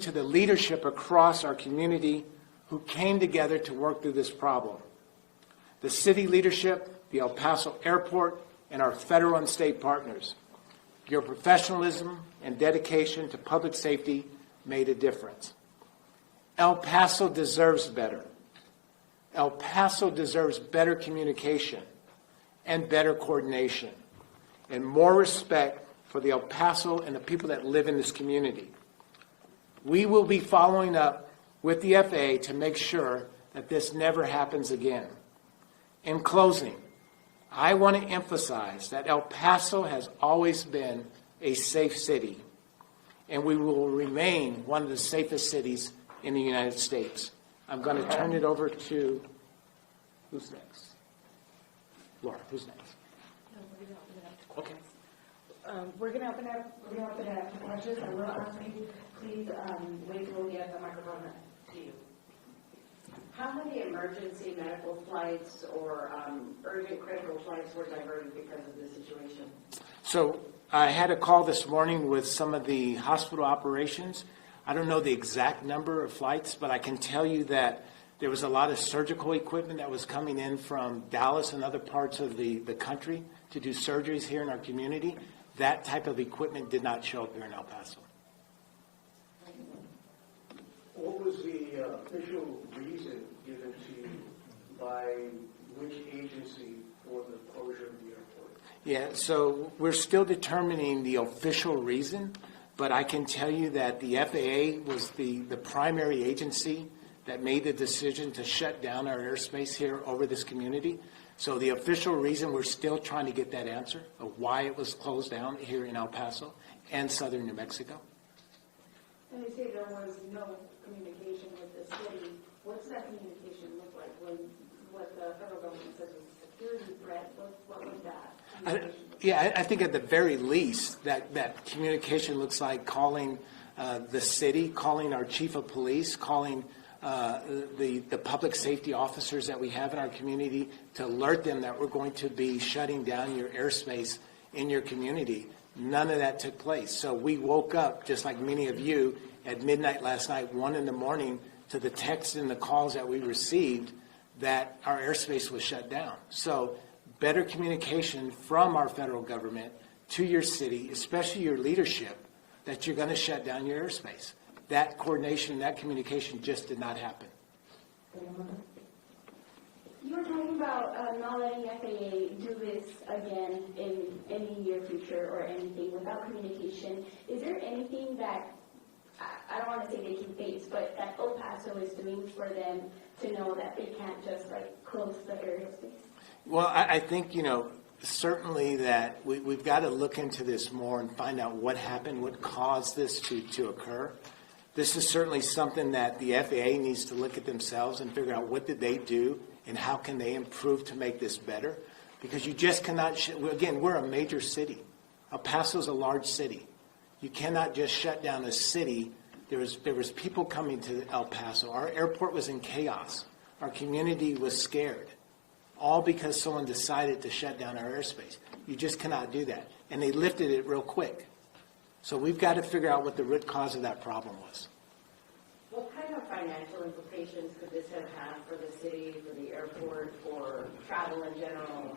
to the leadership across our community who came together to work through this problem. The city leadership, the El Paso Airport, and our federal and state partners. Your professionalism and dedication to public safety made a difference. El Paso deserves better. El Paso deserves better communication and better coordination and more respect for the El Paso and the people that live in this community. We will be following up with the FAA to make sure that this never happens again. In closing, I want to emphasize that El Paso has always been a safe city, and we will remain one of the safest cities in the United States. I'm going to turn it over to, who's next? Laura, who's next? No, we're going to open it up. Okay. We're going to open it up to questions. I will ask you, please wait till we get the microphone to you. How many emergency medical flights or urgent critical flights were diverted because of this situation? So I had a call this morning with some of the hospital operations. I don't know the exact number of flights, but I can tell you that there was a lot of surgical equipment that was coming in from Dallas and other parts of the country to do surgeries here in our community. That type of equipment did not show up here in El Paso. What was the official reason given to you by which agency for the closure of the airport? Yeah, so we're still determining the official reason, but I can tell you that the FAA was the primary agency that made the decision to shut down our airspace here over this community. So the official reason, we're still trying to get that answer of why it was closed down here in El Paso and southern New Mexico. And you say there was no communication with the city. What's that communication look like when what the federal government says was a security threat? What was that? I think at the very least that communication looks like calling the city, calling our chief of police, calling the public safety officers that we have in our community to alert them that we're going to be shutting down your airspace in your community. None of that took place. So we woke up, just like many of you, at midnight last night, 1 in the morning, to the texts and the calls that we received that our airspace was shut down. So better communication from our federal government to your city, especially your leadership, that you're going to shut down your airspace. That coordination, that communication just did not happen. You were talking about not letting FAA do this again in any near future or anything without communication. Is there anything that, I don't want to say they can face, but that El Paso is doing for them to know that they can't just close the airspace? Well, I think, certainly that we've got to look into this more and find out what happened, what caused this to occur. This is certainly something that the FAA needs to look at themselves and figure out what did they do and how can they improve to make this better. Because you just cannot, again, we're a major city. El Paso's a large city. You cannot just shut down a city. There was people coming to El Paso. Our airport was in chaos. Our community was scared. All because someone decided to shut down our airspace. You just cannot do that. And they lifted it real quick. So we've got to figure out what the root cause of that problem was. What kind of financial implications could this have had for the city, for the airport, for travel in general,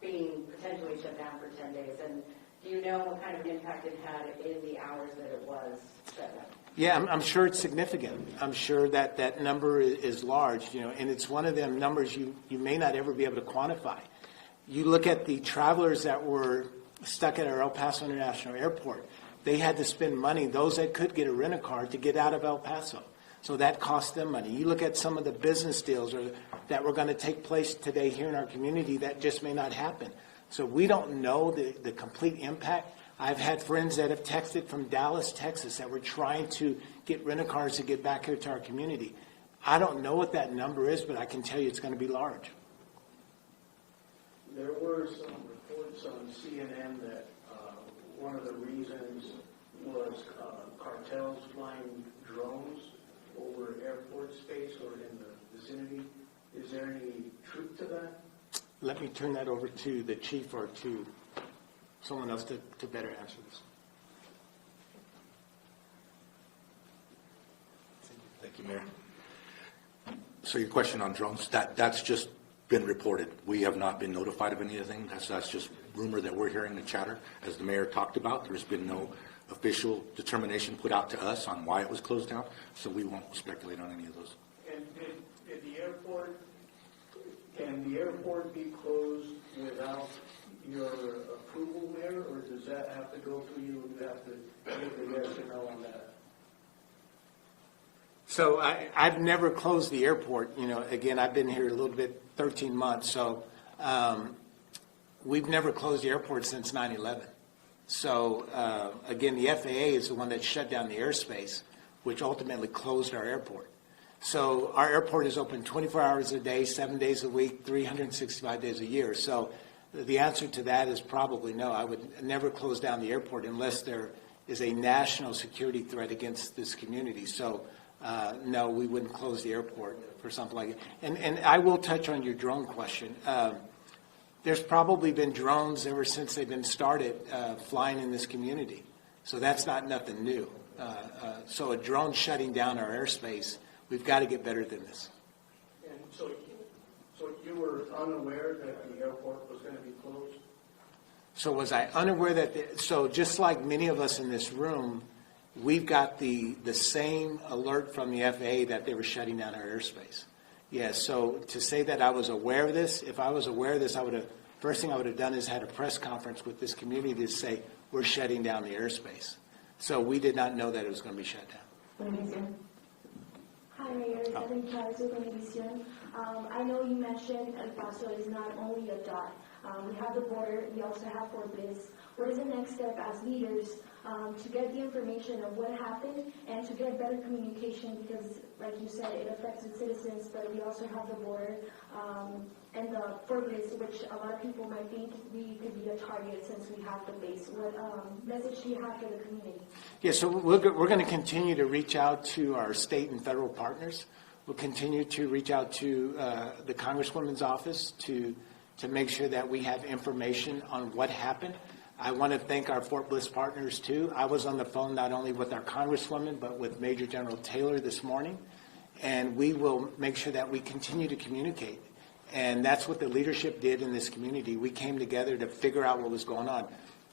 being potentially shut down for 10 days? And do you know what kind of impact it had in the hours that it was shut down? Yeah, I'm sure it's significant. I'm sure that number is large, and it's one of them numbers you may not ever be able to quantify. You look at the travelers that were stuck at our El Paso International Airport. They had to spend money, those that could get a rent-a-car, to get out of El Paso. So that cost them money. You look at some of the business deals that were going to take place today here in our community, that just may not happen. So we don't know the complete impact. I've had friends that have texted from Dallas, Texas, that were trying to get rent-a-cars to get back here to our community. I don't know what that number is, but I can tell you it's going to be large. There were some reports on CNN that one of the reasons was cartels flying drones over airport space or in the vicinity. Is there any truth to that? Let me turn that over to the chief or to someone else to better answer this. Thank you, Mayor. So your question on drones, that's just been reported. We have not been notified of anything. That's just rumor that we're hearing, the chatter. As the mayor talked about, there's been no official determination put out to us on why it was closed down, so we won't speculate on any of those. And did the airport, can the airport be closed without your approval, Mayor, or does that have to go through you? You have to give the yes or no on that? So I've never closed the airport. You know, again, I've been here a little bit, 13 months. So we've never closed the airport since 9/11. So again, the FAA is the one that shut down the airspace, which ultimately closed our airport. So our airport is open 24 hours a day, 7 days a week, 365 days a year. So the answer to that is probably no. I would never close down the airport unless there is a national security threat against this community. So no, we wouldn't close the airport for something like it. And I will touch on your drone question. There's probably been drones ever since they've been started flying in this community. So that's not nothing new. So a drone shutting down our airspace, we've got to get better than this. And so you were unaware that the airport was going to be closed? So was I unaware that, so just like many of us in this room, we've got the same alert from the FAA that they were shutting down our airspace. Yes, so to say that I was aware of this, if I was aware of this, first thing I would have done is had a press conference with this community to say, we're shutting down the airspace. So we did not know that it was going to be shut down. Hi, Mayor. Evan Chávez with Univision. I know you mentioned El Paso is not only a dot. We have the border. We also have Fort Bliss. What is the next step as leaders to get the information of what happened and to get better communication? Because, like you said, it affects the citizens, but we also have the border and the Fort Bliss, which a lot of people might think we could be a target since we have the base. What message do you have for the community? Yeah, so we're going to continue to reach out to our state and federal partners. We'll continue to reach out to the Congresswoman's office to make sure that we have information on what happened. I want to thank our Fort Bliss partners, too. I was on the phone not only with our Congresswoman, but with Major General Taylor this morning, and we will make sure that we continue to communicate. And that's what the leadership did in this community. We came together to figure out what was going on.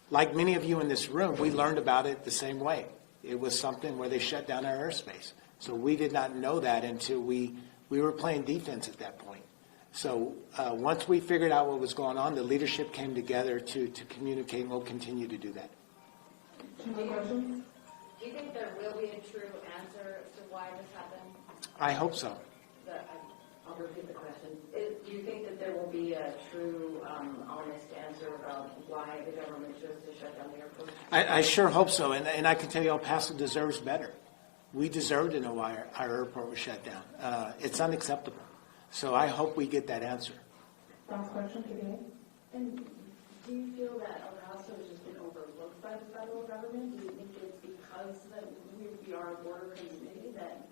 Like many of you in this room, we learned about it the same way. It was something where they shut down our airspace. So we did not know that until we were playing defense at that point. So once we figured out what was going on, the leadership came together to communicate, and we'll continue to do that. Do you think there will be a true answer as to why this happened? I hope so. I'll repeat the question. Do you think that there will be a true, honest answer about why the government chose to shut down the airport? I sure hope so, and I can tell you El Paso deserves better. We deserve to know why our airport was shut down. It's unacceptable. So I hope we get that answer. Last question today. And do you feel that El Paso has just been overlooked by the federal government? Do you think it's because that we are a border community that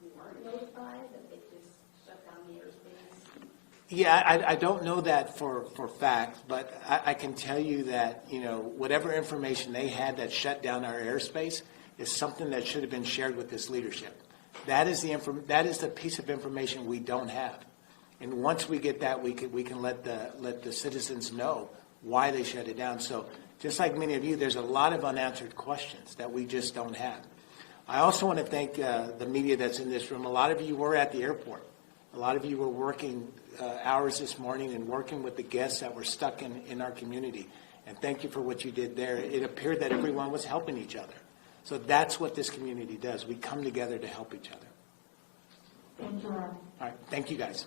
we weren't notified, that they just shut down the airspace? Yeah, I don't know that for fact, but I can tell you that, you know, whatever information they had that shut down our airspace is something that should have been shared with this leadership. That is the piece of information we don't have. And once we get that, we can let the citizens know why they shut it down. So just like many of you, there's a lot of unanswered questions that we just don't have. I also want to thank the media that's in this room. A lot of you were at the airport. A lot of you were working hours this morning and working with the guests that were stuck in our community. And thank you for what you did there. It appeared that everyone was helping each other. So that's what this community does. We come together to help each other. Thank you, All right. Thank you, guys.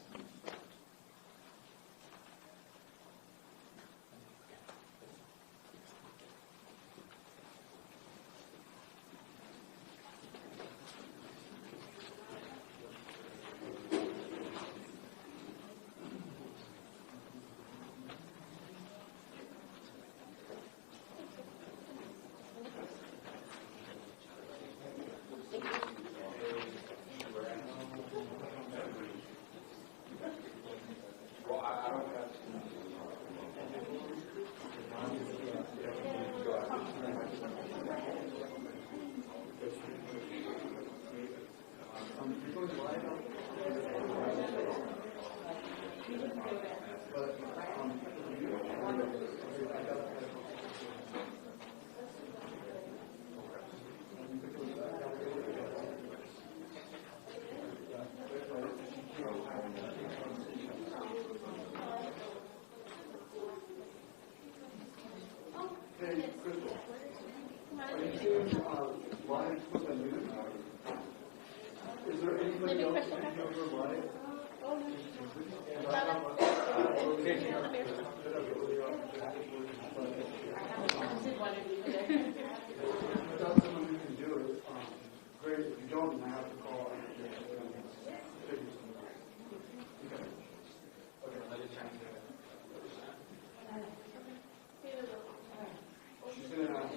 want to be there. If that's something we can do, great. If you don't, then I have to call. She's going to ask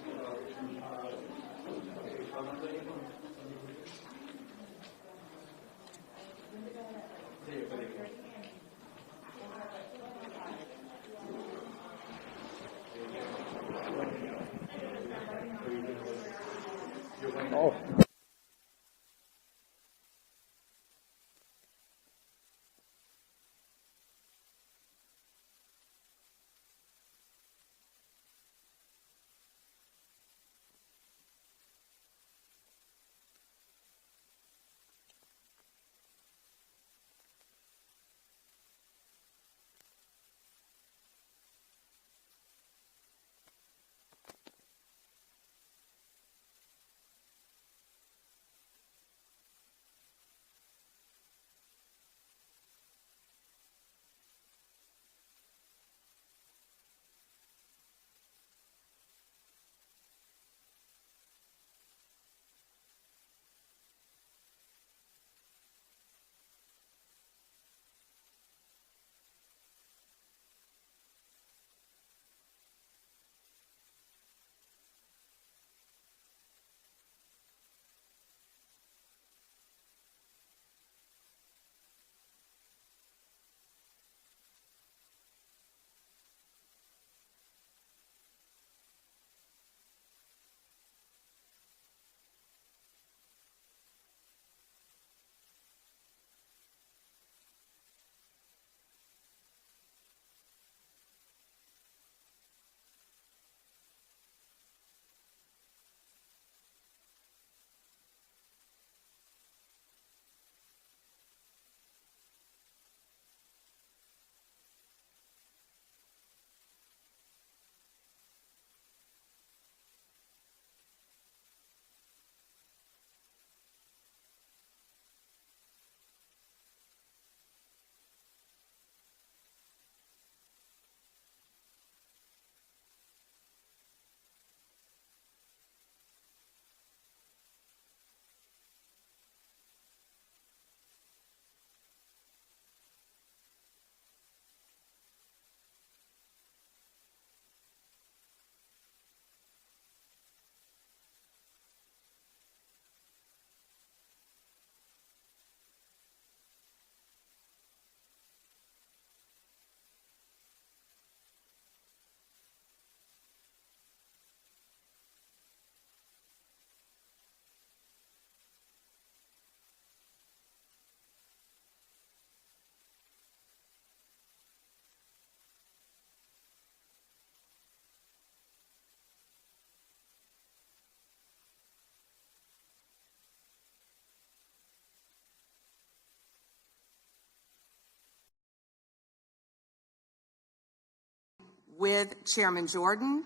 with Chairman Jordan,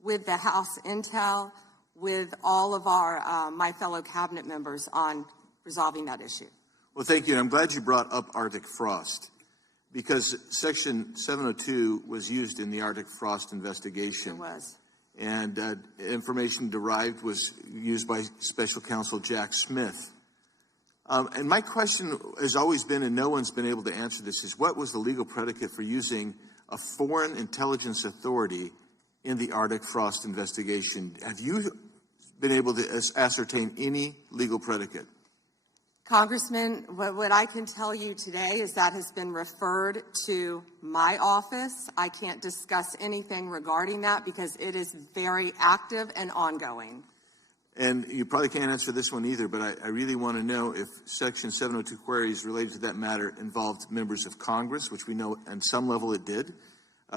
with the House Intel, with all of our my fellow cabinet members on resolving that issue. Well, thank you. I'm glad you brought up Arctic frost, because Section 702 was used in the Arctic frost investigation. It was. And information derived was used by Special Counsel Jack Smith. And my question has always been, and no one's been able to answer this, is what was the legal predicate for using a foreign intelligence authority in the Arctic frost investigation? Have you been able to ascertain any legal predicate? Congressman, what I can tell you today is that has been referred to my office. I can't discuss anything regarding that because it is very active and ongoing. And you probably can't answer this one either, but I really want to know if Section 702 queries related to that matter involved members of Congress, which we know at some level it did,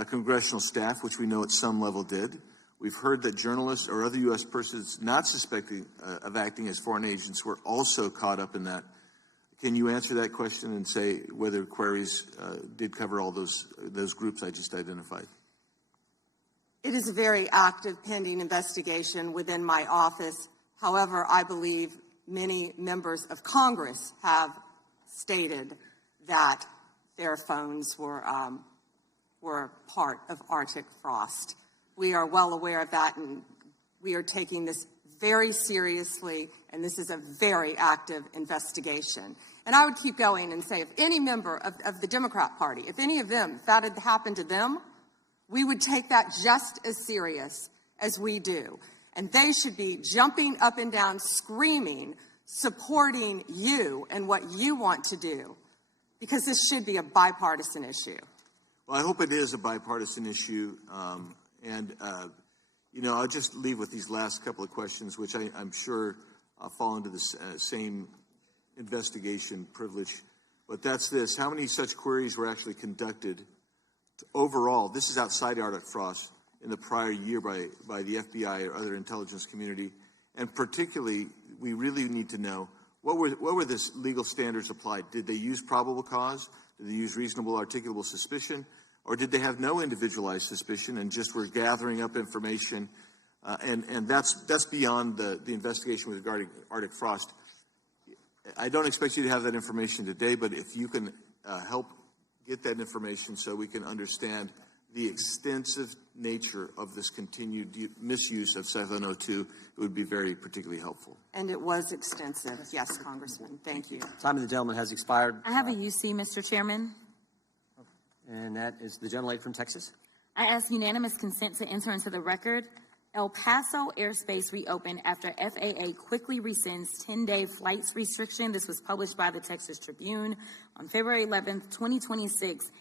congressional staff, which we know at some level did. We've heard that journalists or other U.S. persons not suspected of acting as foreign agents were also caught up in that. Can you answer that question and say whether queries did cover all those groups I just identified? It is a very active pending investigation within my office. However, I believe many members of Congress have stated that their phones were part of Arctic frost. We are well aware of that, and we are taking this very seriously, and this is a very active investigation. And I would keep going and say, if any member of the Democrat Party, if any of them, if that had happened to them, we would take that just as serious as we do. And they should be jumping up and down, screaming, supporting you and what you want to do, because this should be a bipartisan issue. Well, I hope it is a bipartisan issue. I'll just leave with these last couple of questions, which I'm sure fall into the same investigation privilege. But that's this: how many such queries were actually conducted overall? This is outside Arctic Frost in the prior year by the FBI or other intelligence community, and particularly, we really need to know what were the legal standards applied. Did they use probable cause? Did they use reasonable articulable suspicion? Or did they have no individualized suspicion and just were gathering up information? And that's beyond the investigation regarding Arctic Frost. I don't expect you to have that information today, but if you can help get that information so we can understand the extensive nature of this continued misuse of 702, it would be very particularly helpful. And it was extensive. Yes, Congressman. Thank you. Time of the gentleman has expired. I have a UC, Mr. Chairman. And that is the gentlelady from Texas. I ask unanimous consent to enter into the record. El Paso airspace reopened after FAA quickly rescinds 10-day flights restriction. This was published by the Texas Tribune on February 11th, 2026.